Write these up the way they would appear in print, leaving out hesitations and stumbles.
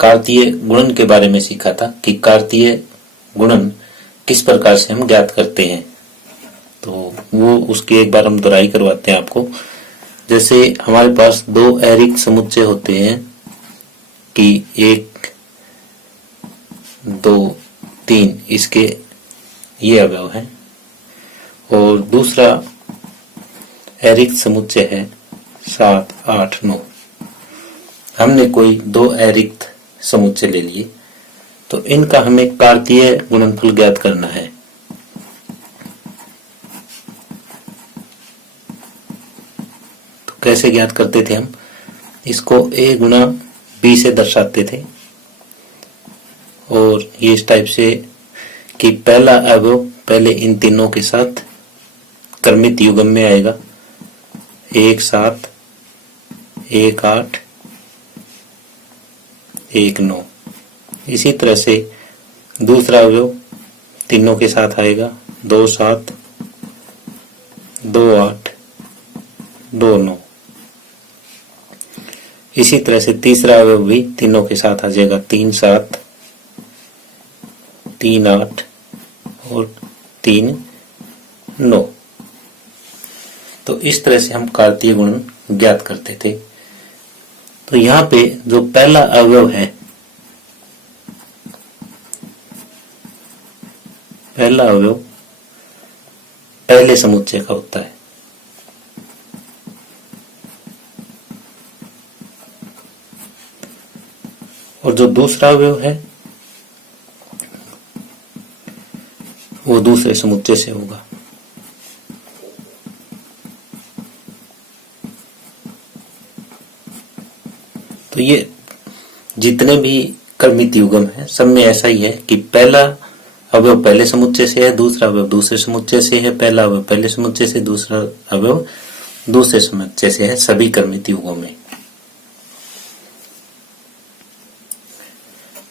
कार्तीय गुणन के बारे में सीखा था कि कार्तीय गुणन किस प्रकार से हम ज्ञात करते हैं। तो वो उसकी एक बार हम दोहराई करवाते हैं आपको। जैसे हमारे पास दो ऐरिक समुच्चय होते हैं कि 1 2 3 इसके ये अवयव हैं, और दूसरा ऐरिक समुच्चय है 7 8 9। हमने कोई दो ऐरिक समुच्चय ले लिए, तो इनका हमें कार्तीय गुणनफल ज्ञात करना है। तो कैसे ज्ञात करते थे हम? इसको a गुणा b से दर्शाते थे, और ये इस टाइप से कि पहला अवयव पहले इन तीनों के साथ क्रमित युग्म में आएगा, 1 7 1 8 1 9। इसी तरह से दूसरा अवयव तीनों के साथ आएगा, 2 7 2 8 2 9। इसी तरह से तीसरा अवयव भी तीनों के साथ आ जाएगा, 3 7 3 8 और 3 9। तो इस तरह से हम कार्तीय गुणन ज्ञात करते थे। तो यहाँ पे जो पहला अवयव है, पहला अवयव पहले समुच्चय का होता है, और जो दूसरा अवयव है वो दूसरे समुच्चय से होगा। तो ये जितने भी क्रमित युग्म है सब में ऐसा ही है कि पहला अवयव पहले समुच्चय से है, दूसरा अवयव दूसरे समुच्चय से है, पहला अवयव पहले समुच्चय से, दूसरा अवयव दूसरे समुच्चय से है, सभी क्रमित युग्मों में।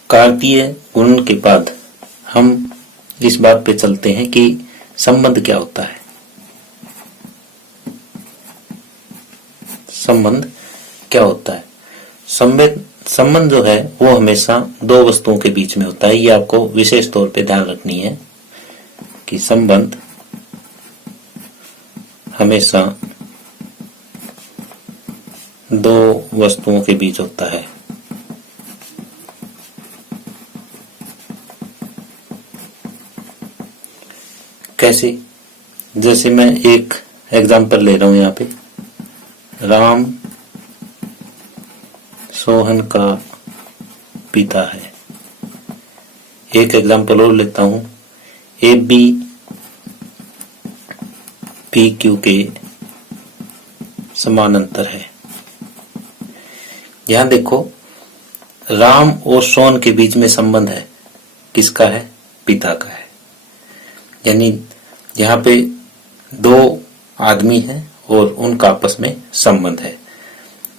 कार्तीय गुणन के बाद हम इस बात पे चलते हैं कि संबंध क्या होता है। संबंध क्या होता है? संबंध जो है वो हमेशा दो वस्तुओं के बीच में होता है। ये आपको विशेष तौर पे ध्यान रखनी है कि संबंध हमेशा दो वस्तुओं के बीच होता है। कैसे? जैसे मैं एक एग्जांपल ले रहा हूं, यहाँ पे राम सोहन का पिता है। एक एग्जांपल और लेता हूं, ए बी पी क्यू के समानांतर है। यहां देखो, राम और सोहन के बीच में संबंध है, किसका है? पिता का है। यानी यहाँ पे दो आदमी हैं और उनका आपस में संबंध है।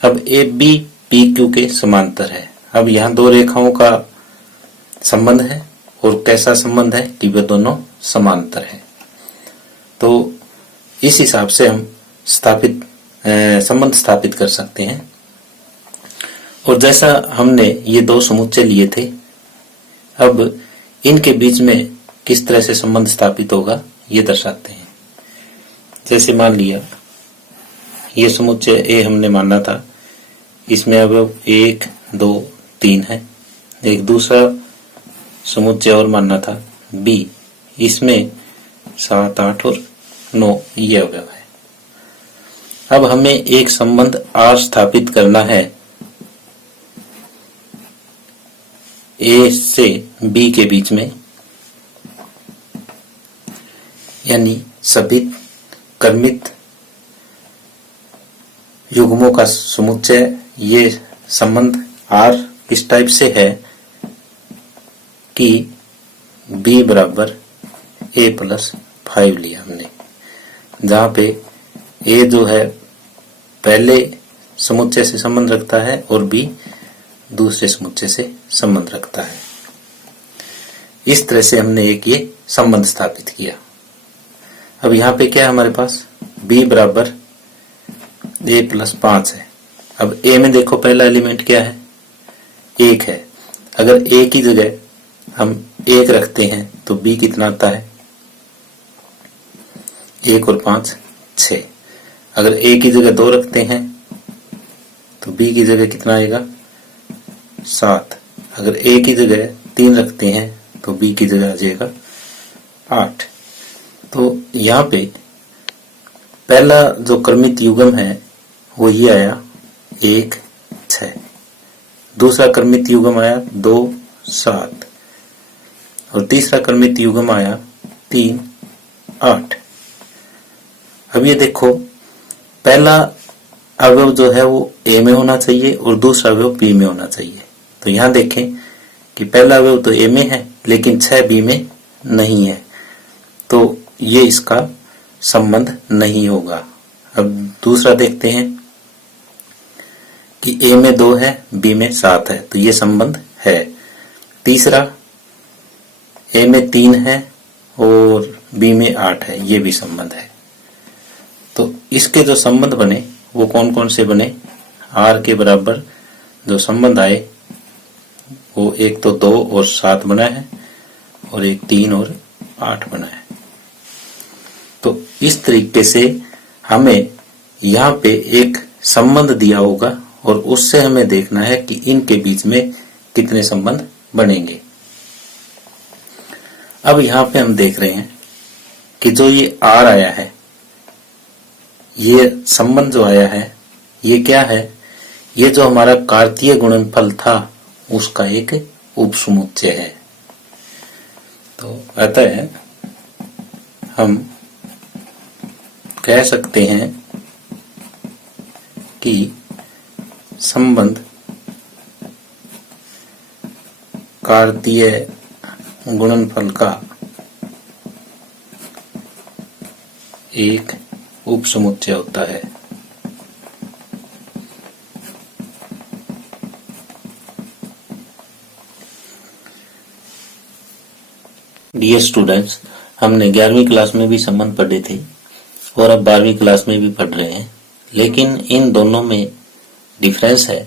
अब ए बी पी क्यू के समांतर है। अब यहाँ दो रेखाओं का संबंध है, और कैसा संबंध है कि वे दोनों समांतर है। तो इस हिसाब से हम संबंध स्थापित कर सकते हैं। और जैसा हमने ये दो समुच्चय लिए थे, अब इनके बीच में किस तरह से संबंध स्थापित होगा ये दर्शाते हैं। जैसे मान लिया ये समुच्चय ए हमने माना था, इसमें अब 1 2 3 है। एक दूसरा समुच्चय और मानना था बी, इसमें 7 8 और 9 ये अवयव है। अब हमें एक संबंध आर स्थापित करना है ए से बी के बीच में, यानी सभी क्रमित युग्मों का समुच्चय। ये संबंध आर इस टाइप से है कि b बराबर a प्लस 5 लिया हमने, जहां पे a जो है पहले समुच्चय से संबंध रखता है और b दूसरे समुच्चय से संबंध रखता है। इस तरह से हमने एक ये संबंध स्थापित किया। अब यहाँ पे क्या है हमारे पास? b बराबर a प्लस 5 है। अब a में देखो पहला एलिमेंट क्या है? 1 है। अगर a की जगह हम 1 रखते हैं तो b कितना आता है? 1 और 5 6। अगर a की जगह 2 रखते हैं तो b की जगह कितना आएगा? 7। अगर a की जगह 3 रखते हैं तो b की जगह आ जाएगा 8। तो यहाँ पे पहला जो क्रमित युग्म है वो ये आया 1 6। दूसरा क्रमित युग्म आया 2 7 और तीसरा क्रमित युग्म आया 3 8। अब ये देखो, पहला अवयव जो है वो ए में होना चाहिए और दूसरा अवयव बी में होना चाहिए। तो यहाँ देखें कि पहला अवयव तो ए में है लेकिन 6 बी में नहीं है, तो ये इसका संबंध नहीं होगा। अब दूसरा देखते हैं कि ए में 2 है, बी में 7 है, तो ये संबंध है। तीसरा ए में 3 है और बी में 8 है, ये भी संबंध है। तो इसके जो संबंध बने वो कौन कौन से बने? आर के बराबर जो संबंध आए वो एक तो 2 और 7 बना है और एक 3 और 8 बना है। तो इस तरीके से हमें यहाँ पे एक संबंध दिया होगा और उससे हमें देखना है कि इनके बीच में कितने संबंध बनेंगे। अब यहाँ पे हम देख रहे हैं कि जो ये आर आया है, ये संबंध जो आया है ये क्या है? ये जो हमारा कार्तीय गुणनफल था उसका एक उपसमुच्चय है। तो अतः हम कह सकते हैं कि संबंध कार्तीय गुणनफल का एक उपसमुच्चय होता है। डियर स्टूडेंट्स, हमने 11वीं क्लास में भी संबंध पढ़े थे और अब 12वीं क्लास में भी पढ़ रहे हैं, लेकिन इन दोनों में डिफरेंस है।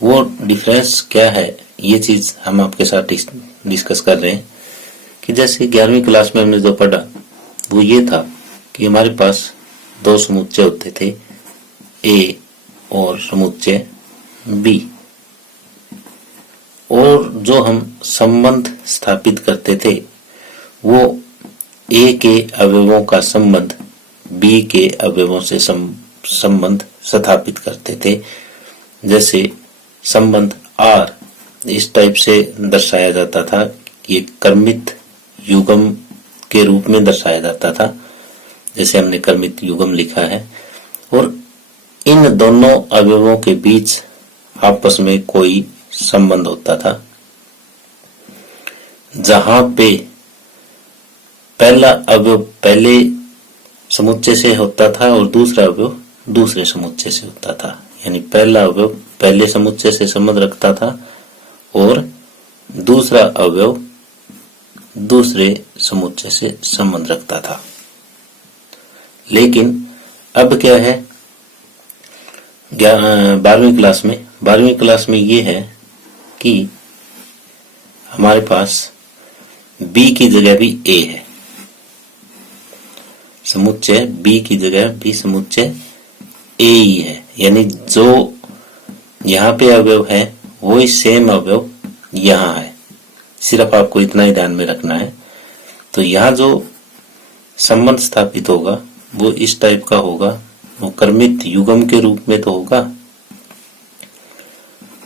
वो डिफरेंस क्या है ये चीज हम आपके साथ डिस्कस कर रहे हैं कि जैसे 11वीं क्लास में हमने जो पढ़ा वो ये था कि हमारे पास 2 समुच्चय होते थे, ए और समुच्चय बी, और जो हम संबंध स्थापित करते थे वो ए के अवयवों का संबंध बी के अवयवों से संबंध स्थापित करते थे। जैसे संबंध आर इस टाइप से दर्शाया जाता था, ये क्रमित युग्म के रूप में दर्शाया जाता था, जैसे हमने क्रमित युग्म लिखा है। और इन दोनों अवयवों के बीच आपस में कोई संबंध होता था, जहां पे पहला अवयव पहले समुच्चय से होता था और दूसरा अवयव दूसरे समुच्चय से होता था। यानी पहला अवयव पहले समुच्चय से संबंध रखता था और दूसरा अवयव दूसरे समुच्चय से संबंध रखता था। लेकिन अब क्या है 12वीं क्लास में ये है कि हमारे पास बी की जगह भी ए है, समुच्चय बी की जगह भी समुच्चय ए ही है। यानी जो यहाँ पे अवयव है वही सेम अवयव यहाँ है, सिर्फ आपको इतना ही ध्यान में रखना है। तो यहाँ जो संबंध स्थापित होगा वो इस टाइप का होगा, वो क्रमित युग्म के रूप में तो होगा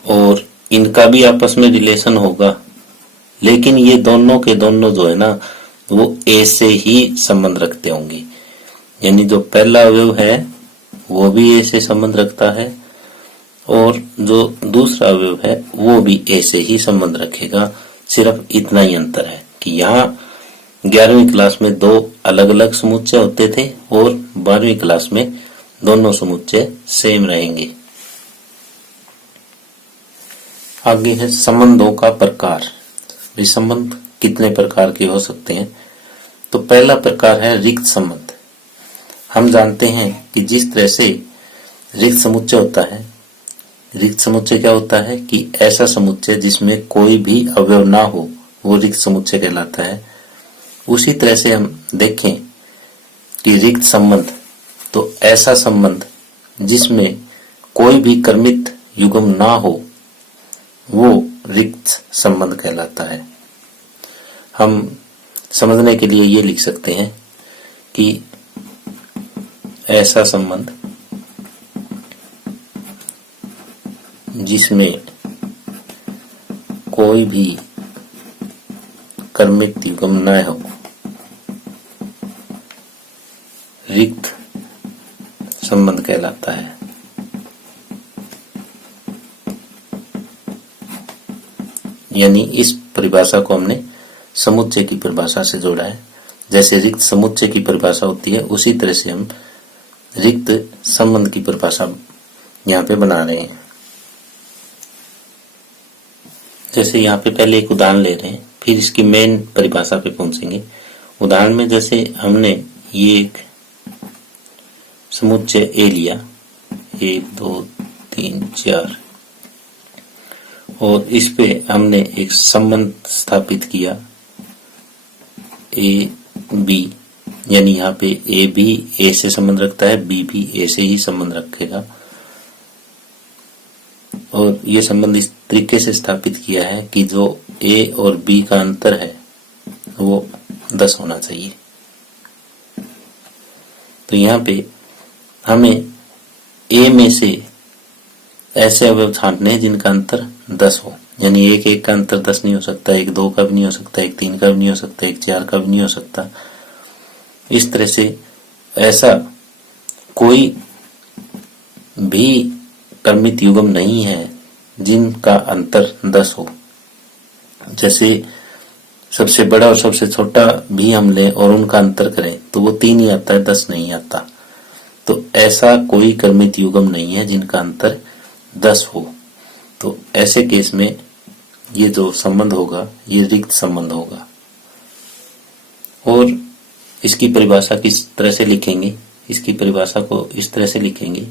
और इनका भी आपस में रिलेशन होगा, लेकिन ये दोनों के दोनों जो है ना वो ए से ही संबंध रखते होंगे। यानी जो पहला अवयव है वो भी ए से संबंध रखता है और जो दूसरा अवयव है वो भी ए से ही संबंध रखेगा। सिर्फ इतना ही अंतर है कि यहाँ 11वीं क्लास में 2 अलग अलग समुच्चय होते थे और 12वीं क्लास में दोनों समुच्चय सेम रहेंगे। आगे है संबंधों का प्रकार। ये संबंध कितने प्रकार के हो सकते हैं? तो पहला प्रकार है रिक्त संबंध। हम जानते हैं कि जिस तरह से रिक्त समुच्चय होता है, रिक्त समुच्चय क्या होता है कि ऐसा समुच्चय जिसमें कोई भी अवयव ना हो, वो रिक्त समुच्चय कहलाता है। उसी तरह से हम देखें कि रिक्त संबंध, तो ऐसा संबंध जिसमें कोई भी कर्मित युग्म ना हो, वो रिक्त संबंध कहलाता है। हम समझने के लिए ये लिख सकते हैं कि ऐसा संबंध जिसमें कोई भी कर्मित युग्म न हो, रिक्त संबंध कहलाता है। यानी इस परिभाषा को हमने समुच्चय की परिभाषा से जोड़ा है। जैसे रिक्त समुच्चय की परिभाषा होती है, उसी तरह से हम रिक्त संबंध की परिभाषा यहाँ पे बना रहे हैं। जैसे यहाँ पे पहले एक उदाहरण ले रहे हैं, फिर इसकी मेन परिभाषा पे पहुंचेंगे। उदाहरण में जैसे हमने ये एक समुच्चय ए लिया, 1 2 3 4, और इस पे हमने एक संबंध स्थापित किया ए बी, यानी यहाँ पे ए भी ए से संबंध रखता है, बी भी ए से ही संबंध रखेगा। और ये संबंध इस तरीके से स्थापित किया है कि जो ए और बी का अंतर है वो 10 होना चाहिए। तो यहाँ पे हमें ए में से ऐसे अवयव छांटने हैं जिनका अंतर 10 हो, यानी 1 1 का अंतर 10 नहीं हो सकता, 1 2 का भी नहीं हो सकता, 1 3 का भी नहीं हो सकता, 1 4 का भी नहीं हो सकता। इस तरह से ऐसा कोई भी कर्मित युग्म नहीं है जिनका अंतर 10 हो। जैसे सबसे बड़ा और सबसे छोटा भी हम लें और उनका अंतर करें तो वो 3 ही आता है, 10 नहीं आता। तो ऐसा कोई कर्मित युग्म नहीं है जिनका अंतर 10 हो। तो ऐसे केस में ये जो संबंध होगा ये रिक्त संबंध होगा। और इसकी परिभाषा किस तरह से लिखेंगे? इसकी परिभाषा को इस तरह से लिखेंगे,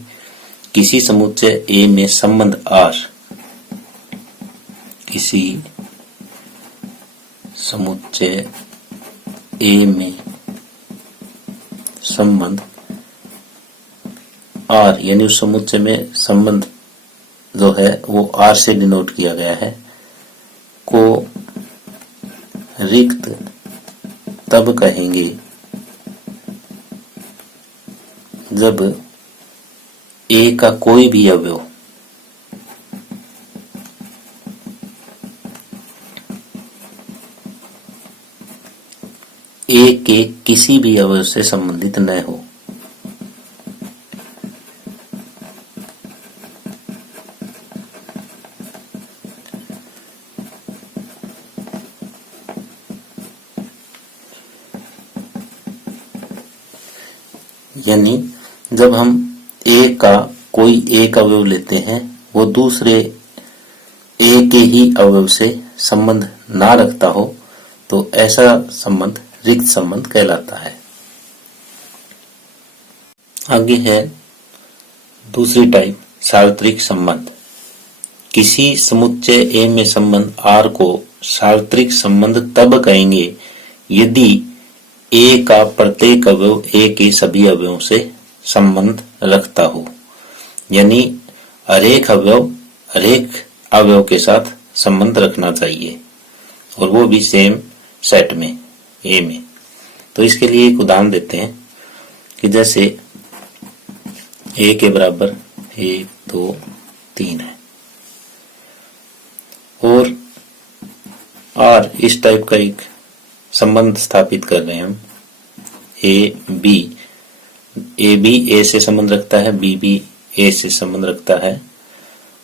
किसी समुच्चय ए में संबंध R, किसी समुच्चय ए में संबंध R, यानी उस समुच्चय में संबंध जो है वो R से डिनोट किया गया है, को रिक्त तब कहेंगे जब ए का कोई भी अवयव ए के किसी भी अवयव से संबंधित न हो। यानी जब हम ए का कोई एक अवयव लेते हैं, वो दूसरे ए के ही अवयव से संबंध ना रखता हो, तो ऐसा संबंध रिक्त संबंध कहलाता है। आगे है दूसरी टाइप, सार्वत्रिक संबंध। किसी समुच्चय ए में संबंध R को सार्वत्रिक संबंध तब कहेंगे यदि ए का प्रत्येक अवयव ए के सभी अवयवों से संबंध रखता हो। यानी हरेक अवयव के साथ संबंध रखना चाहिए, और वो भी सेम सेट में, ए में। तो इसके लिए एक उदाहरण देते हैं कि जैसे ए के बराबर 1 2 3 है, और R इस टाइप का एक संबंध स्थापित कर रहे हैं हम। ए बी ए से संबंध रखता है, बी भी ए से संबंध रखता है,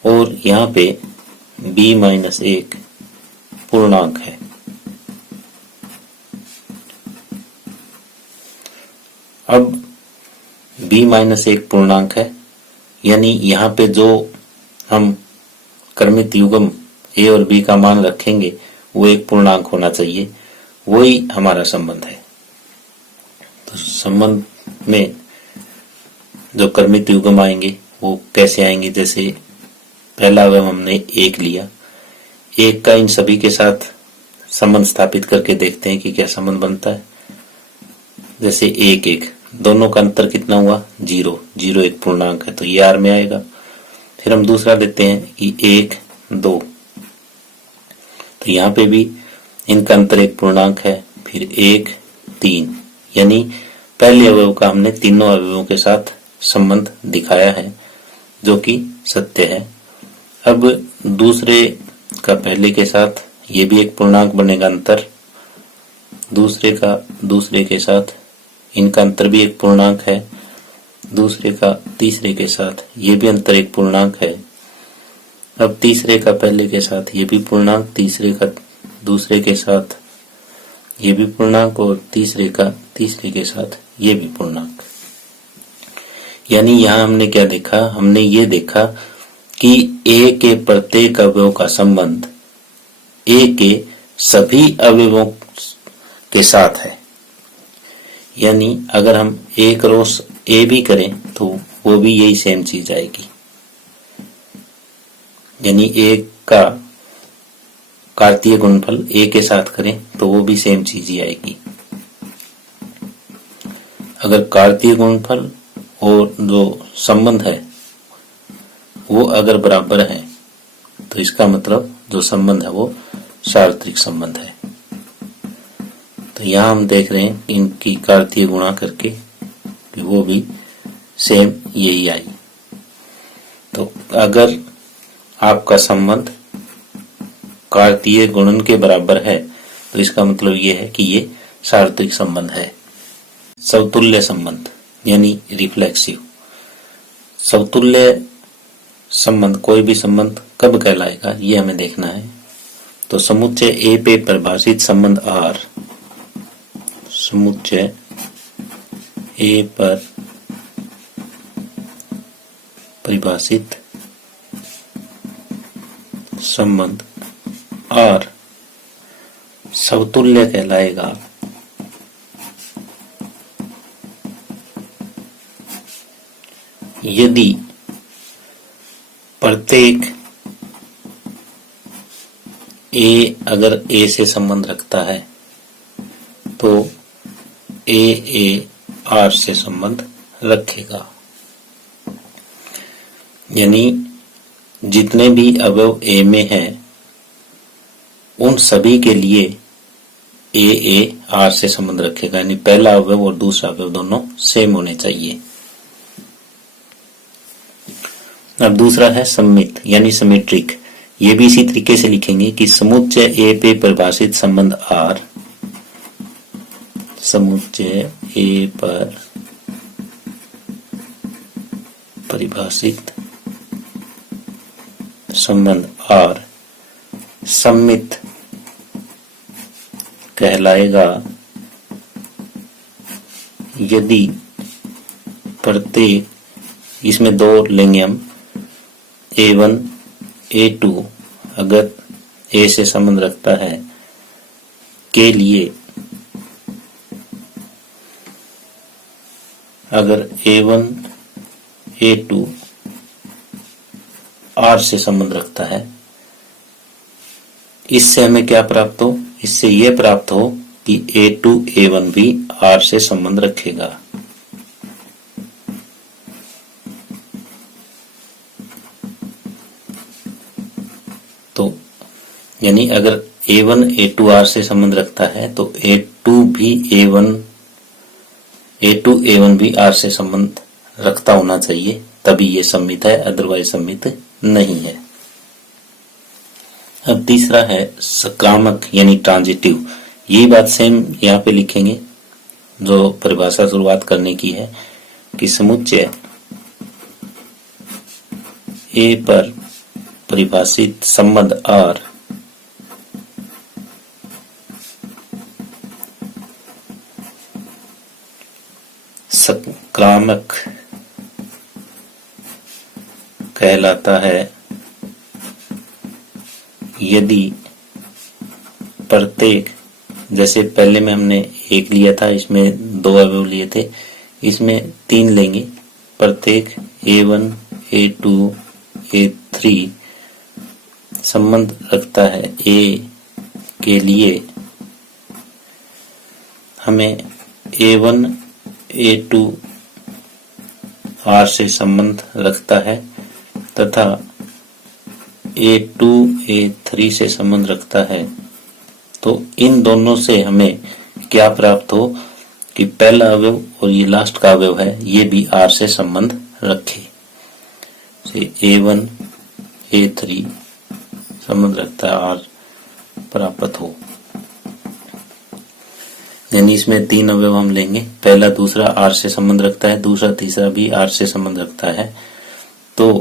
और यहाँ पे b-1 पूर्णांक है। अब b-1 पूर्णांक है, यानी यहाँ पे जो हम कर्मित युग्म ए और बी का मान रखेंगे वो एक पूर्णांक होना चाहिए, वही हमारा संबंध है। तो संबंध में जो कर्मित युग्म आएंगे वो कैसे आएंगे? जैसे पहला अवयव हमने एक लिया, एक का इन सभी के साथ संबंध स्थापित करके देखते हैं कि क्या संबंध बनता है। जैसे एक एक, दोनों का अंतर कितना हुआ, 0, 0 एक पूर्णांक है तो ये आर में आएगा। फिर हम दूसरा लेते हैं कि 1 2, तो यहाँ पे भी इनका अंतर एक पूर्णांक है। फिर 1 3, यानी पहले अवयव का हमने तीनों अवयवों के साथ संबंध दिखाया है जो कि सत्य है। अब दूसरे का पहले के साथ ये भी एक पूर्णांक बनेगा अंतर, दूसरे का दूसरे के साथ इनका अंतर भी एक पूर्णांक है, दूसरे का तीसरे के साथ ये भी अंतर एक पूर्णांक है। अब तीसरे का पहले के साथ ये भी पूर्णांक, तीसरे का दूसरे के साथ ये भी पूर्णांक और तीसरे का तीसरे के साथ ये भी पूर्णांक। यानी यहाँ हमने क्या देखा, हमने ये देखा कि ए के प्रत्येक अवयव का संबंध ए के सभी अवयवों के साथ है। यानी अगर हम एक रोस ए भी करें तो वो भी यही सेम चीज आएगी। यानी एक का कार्तीय गुणनफल ए के साथ करें तो वो भी सेम चीज ही आएगी। अगर कार्तीय गुणनफल और जो संबंध है वो अगर बराबर है तो इसका मतलब जो संबंध है वो सार्वत्रिक संबंध है। तो यहाँ हम देख रहे हैं इनकी कार्तीय गुणा करके कि वो भी सेम यही आई। तो अगर आपका संबंध कार्तीय गुणन के बराबर है तो इसका मतलब ये है कि ये सार्वत्रिक संबंध है। समतुल्य संबंध यानी रिफ्लेक्सिव। समतुल्य संबंध कोई भी संबंध कब कहलाएगा ये हमें देखना है। तो समुच्चय ए पे परिभाषित संबंध आर, समुच्चय ए पर परिभाषित संबंध आर समतुल्य कहलाएगा यदि प्रत्येक ए अगर ए से संबंध रखता है तो ए आर से संबंध रखेगा। यानी जितने भी अवयव ए में हैं उन सभी के लिए ए आर से संबंध रखेगा। यानी पहला अवयव और दूसरा अवयव दोनों सेम होने चाहिए। अब दूसरा है सममित यानी सिमेट्रिक। ये भी इसी तरीके से लिखेंगे कि समुच्चय ए पे परिभाषित संबंध आर, समुच्चय ए पर परिभाषित संबंध आर सममित कहलाएगा यदि प्रत्येक, इसमें दो लेंगे हम, A1 A2 अगर ए से संबंध रखता है के लिए, अगर A1 A2 आर से संबंध रखता है, इससे हमें क्या प्राप्त हो, इससे यह प्राप्त हो कि A2 A1 भी आर से संबंध रखेगा। तो यानी अगर A1 A2 आर से संबंध रखता है तो A2 A1 भी आर से संबंध रखता होना चाहिए, तभी ये सम्मित है, अदरवाइज सम्मित नहीं है। अब तीसरा है सकारात्मक यानी ट्रांजिटिव। ये बात सेम यहाँ पे लिखेंगे जो परिभाषा शुरुआत करने की है कि समुच्चय ए पर परिभाषित संबंध आर सकारात्मक कहलाता है यदि प्रत्येक, जैसे पहले में हमने एक लिया था, इसमें दो अवयव लिए थे, इसमें तीन लेंगे, प्रत्येक A1 A2 A3 संबंध रखता है ए के लिए हमें A1 A2 R से संबंध रखता है तथा A2 A3 से संबंध रखता है, तो इन दोनों से हमें क्या प्राप्त हो कि पहला अवयव और ये लास्ट का अवयव है ये भी R से संबंध रखे। A1 A3 संबंध रखता है R प्राप्त हो, यानी इसमें 3 अवयव हम लेंगे। पहला दूसरा R से संबंध रखता है, दूसरा तीसरा भी R से संबंध रखता है, तो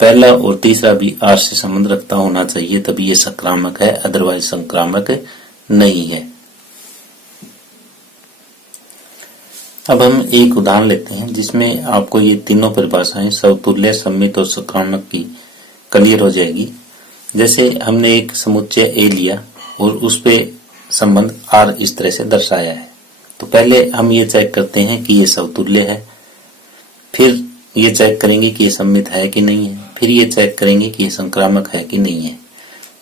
पहला और तीसरा भी R से संबंध रखता होना चाहिए, तभी ये संक्रामक है, अदरवाइज संक्रामक नहीं है। अब हम एक उदाहरण लेते हैं जिसमें आपको ये तीनों परिभाषाएं समतुल्य, सम्मित और संक्रामक की क्लियर हो जाएगी। जैसे हमने एक समुच्चय A लिया और उस पे संबंध R इस तरह से दर्शाया है, तो पहले हम ये चेक करते हैं कि ये समतुल्य है, फिर ये चेक करेंगे कि ये सम्मित है कि नहीं है, फिर ये चेक करेंगे कि ये संक्रामक है कि नहीं है।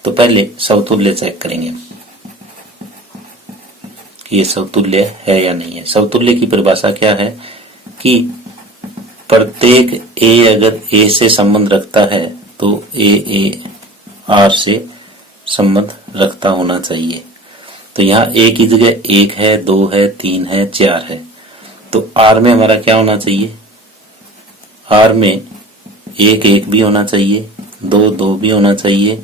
तो पहले समतुल्य चेक करेंगे कि ये समतुल्य है या नहीं है। समतुल्य की परिभाषा क्या है कि प्रत्येक A अगर A से संबंध रखता है तो A R से संबंध रखता होना चाहिए। तो यहाँ A की जगह 1 है, 2 है, 3 है, 4 है, तो R में हमारा क्या होना चाहिए? R में 1 1 भी होना चाहिए, 2 2 भी होना चाहिए,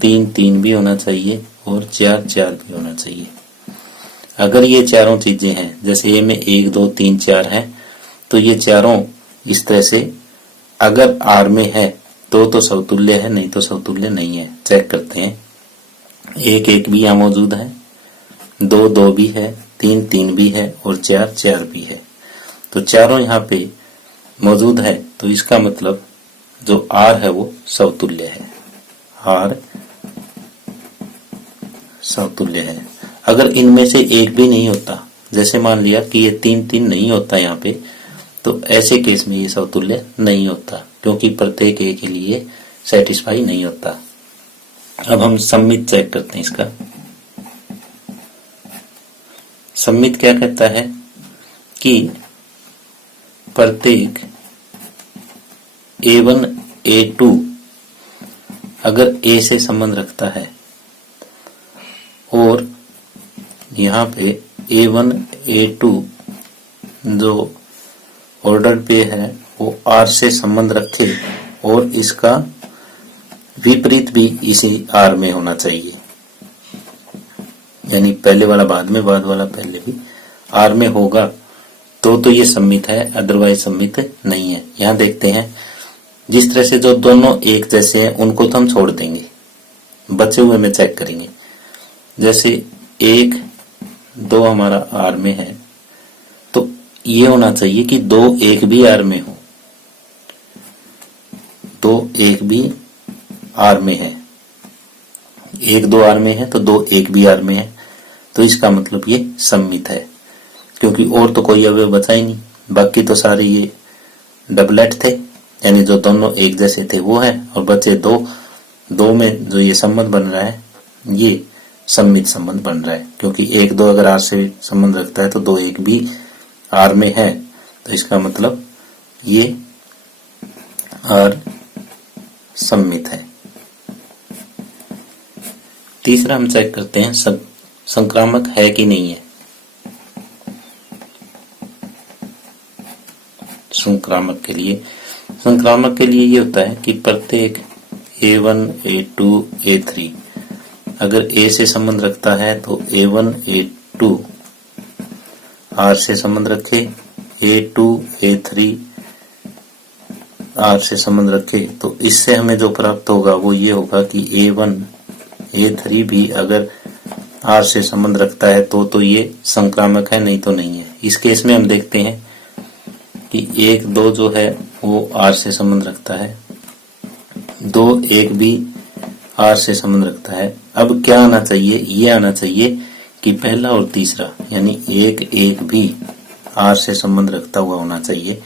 3 3 भी होना चाहिए और 4 4 भी होना चाहिए। अगर ये चारों चीजें हैं, जैसे A में 1 2 3 4 है, तो ये चारों इस तरह से अगर R में है तो समतुल्य है, नहीं तो समतुल्य नहीं है। चेक करते हैं, 1 1 भी यहाँ मौजूद है, 2 2 भी है, 3 3 भी है और 4 4 भी है, तो चारों यहाँ पे मौजूद है, तो इसका मतलब जो R है वो समतुल्य है, R समतुल्य है। अगर इनमें से एक भी नहीं होता, जैसे मान लिया कि ये 3 3 नहीं होता यहाँ पे, तो ऐसे केस में ये समतुल्य नहीं होता, क्योंकि प्रत्येक A के लिए सेटिस्फाई नहीं होता। अब हम सम्मित चेक करते हैं इसका। सम्मित क्या कहता है कि प्रत्येक A1 A2 अगर A से संबंध रखता है और यहाँ पे A1 A2 जो ऑर्डर पे है वो R से संबंध रखे और इसका विपरीत भी इसी R में होना चाहिए, यानी पहले वाला बाद में, बाद वाला पहले भी R में होगा तो ये सम्मित है, अदरवाइज सम्मित नहीं है। यहाँ देखते हैं, जिस तरह से जो दोनों एक जैसे हैं उनको तो हम छोड़ देंगे, बचे हुए में चेक करेंगे। जैसे 1 2 हमारा R में है, तो ये होना चाहिए कि 2 1 भी R में हो, 2 1 भी R में है, 1 2 R में है तो 2 1 भी R में है, तो इसका मतलब ये सम्मित है, क्योंकि और तो कोई अवयव बचा ही नहीं, बाकी तो सारे ये डबलेट थे, यानी जो दोनों एक जैसे थे वो है, और बचे 2 में जो ये संबंध बन रहा है ये सम्मित संबंध बन रहा है, क्योंकि 1 2 अगर R से संबंध रखता है तो 2 1 भी R में है, तो इसका मतलब ये R सम्मित है। तीसरा हम चेक करते हैं संक्रामक है कि नहीं है। संक्रामक के लिए ये होता है कि प्रत्येक A1 A2 A3 अगर A से संबंध रखता है तो A1 A2 R से संबंध रखे, A2 A3 R से संबंध रखे, तो इससे हमें जो प्राप्त होगा वो ये होगा कि A1 A3 भी अगर R से संबंध रखता है तो ये संक्रामक है, नहीं तो नहीं है। इस केस में हम देखते हैं कि 1 2 जो है वो R से संबंध रखता है, 2 1 भी R से संबंध रखता है। अब क्या आना चाहिए? ये आना चाहिए कि पहला और तीसरा यानी 1 1 भी R से संबंध रखता हुआ होना चाहिए,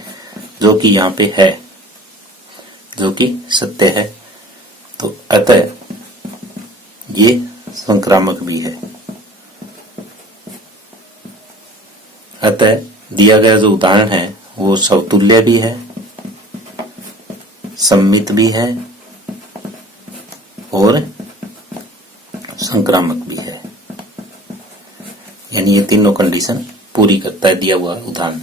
जो कि यहाँ पे है, जो कि सत्य है। तो अतः ये संक्रामक भी है। अतः दिया गया जो उदाहरण है वो समतुल्य भी है, सम्मित भी है और संक्रामक भी है। यानी ये तीनों कंडीशन पूरी करता है दिया हुआ उदाहरण।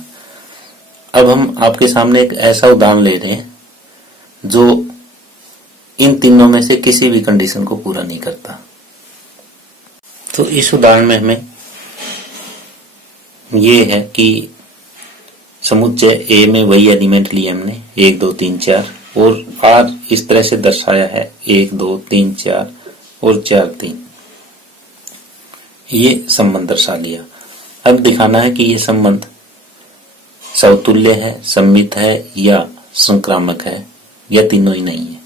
अब हम आपके सामने एक ऐसा उदाहरण ले रहे हैं जो इन तीनों में से किसी भी कंडीशन को पूरा नहीं करता। तो इस उदाहरण में हमें ये है कि समुच्चय ए में वही एलिमेंट लिए हमने 1 2 3 4 और आर इस तरह से दर्शाया है 1 2 3 4 और 4 3। ये संबंध दर्शा लिया। अब दिखाना है कि ये संबंध समतुल्य है, सम्मित है या संक्रामक है या तीनों ही नहीं है।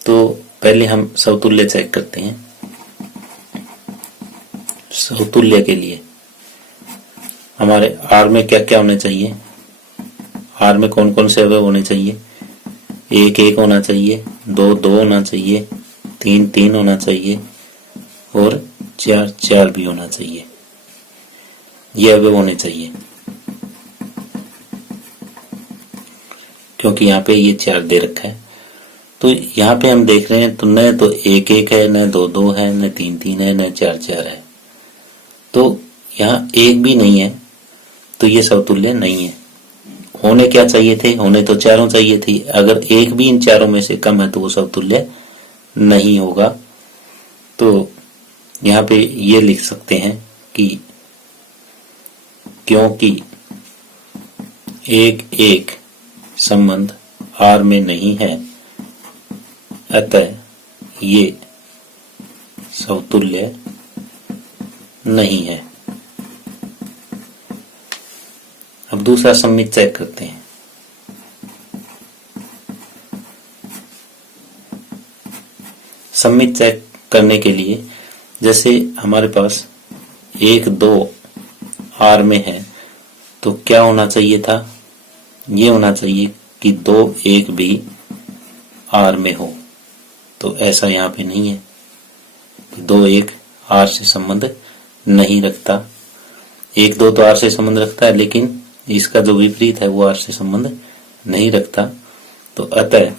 तो पहले हम समतुल्य चेक करते हैं। समतुल्य के लिए हमारे आर में क्या क्या होने चाहिए, आर में कौन कौन से अवयव होने चाहिए, 1 1 होना चाहिए, 2 2 होना चाहिए, 3 3 होना चाहिए और 4 4 भी होना चाहिए। ये अवयव होने चाहिए क्योंकि यहाँ पे ये 4 दे रखा है। तो यहाँ पे हम देख रहे हैं तो न तो 1 1 है, न 2 2 है, न 3 3 है, न 4 4 है। तो यहाँ 1 भी नहीं है तो ये समतुल्य नहीं है। होने क्या चाहिए थे, होने तो चारों चाहिए थी। अगर 1 भी इन चारों में से कम है तो वो समतुल्य नहीं होगा। तो यहाँ पे ये लिख सकते हैं कि क्योंकि 1 1 संबंध आर में नहीं है अतः ये समतुल्य नहीं है। अब दूसरा सम्मित चेक करते हैं। सम्मित चेक करने के लिए जैसे हमारे पास 1 2 आर में है तो क्या होना चाहिए था, ये होना चाहिए कि 2 1 भी आर में हो। तो ऐसा यहाँ पे नहीं है। 2 1 आर से संबंध नहीं रखता। 1 2 तो आर से संबंध रखता है लेकिन इसका जो विपरीत है वो आर से संबंध नहीं रखता। तो अतः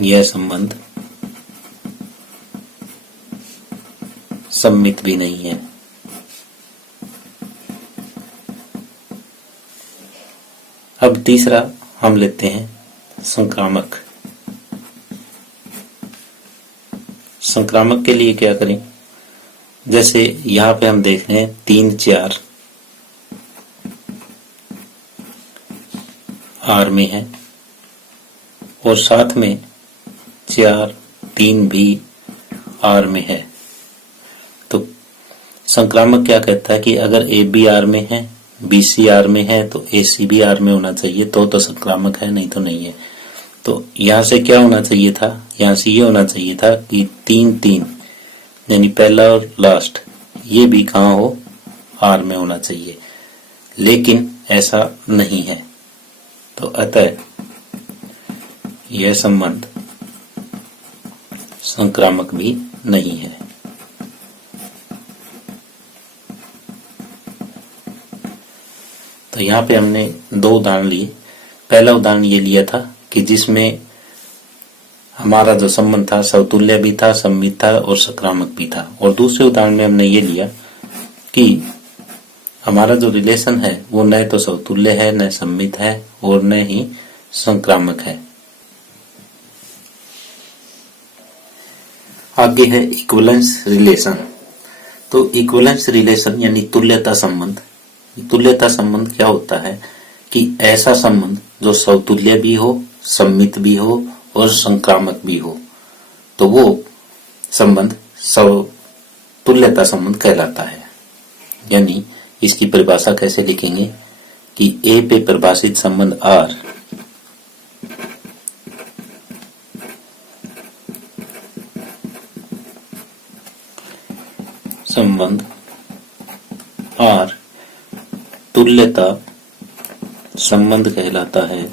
यह संबंध सम्मित भी नहीं है। अब तीसरा हम लेते हैं संक्रामक। संक्रामक के लिए क्या करें, जैसे यहाँ पे हम देख रहे हैं 3 4 आर में है और साथ में 4 3 भी आर में है। तो संक्रामक क्या कहता है कि अगर ए बी आर में है, बी सी आर में है तो ए सी भी आर में होना चाहिए तो संक्रामक है, नहीं तो नहीं है। तो यहाँ से क्या होना चाहिए था, यहाँ से ये होना चाहिए था कि 3 3 यानी पहला और लास्ट ये भी कहाँ हो, आर में होना चाहिए, लेकिन ऐसा नहीं है। तो अतः यह संबंध संक्रामक भी नहीं है। तो यहाँ पे हमने 2 उदाहरण लिए। पहला उदाहरण ये लिया था कि जिसमें हमारा जो संबंध था समतुल्य भी था, सम्मित था और संक्रामक भी था। और दूसरे उदाहरण में हमने ये लिया कि हमारा जो रिलेशन है वो न तो समतुल्य है, न सम्मित है और न ही संक्रामक है। आगे है इक्विवेलेंस रिलेशन। तो इक्विवेलेंस रिलेशन यानी तुल्यता संबंध। तुल्यता संबंध क्या होता है कि ऐसा संबंध जो समतुल्य भी हो, सम्मित भी हो और संक्रामक भी हो, तो वो संबंध तुल्यता संबंध कहलाता है। यानी इसकी परिभाषा कैसे लिखेंगे कि ए पे परिभाषित संबंध आर संबंध आर तुल्यता संबंध कहलाता है।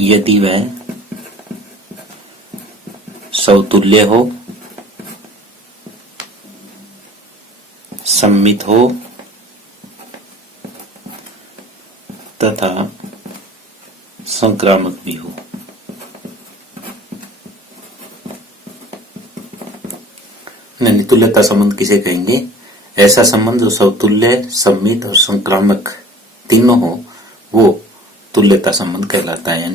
यदि वह समतुल्य हो, सम्मित हो तथा संक्रामक भी हो। तुल्यता संबंध किसे कहेंगे? ऐसा संबंध जो समतुल्य, सम्मित और संक्रामक तीनों हो, वो तुल्यता संबंध कहलाता है। यानी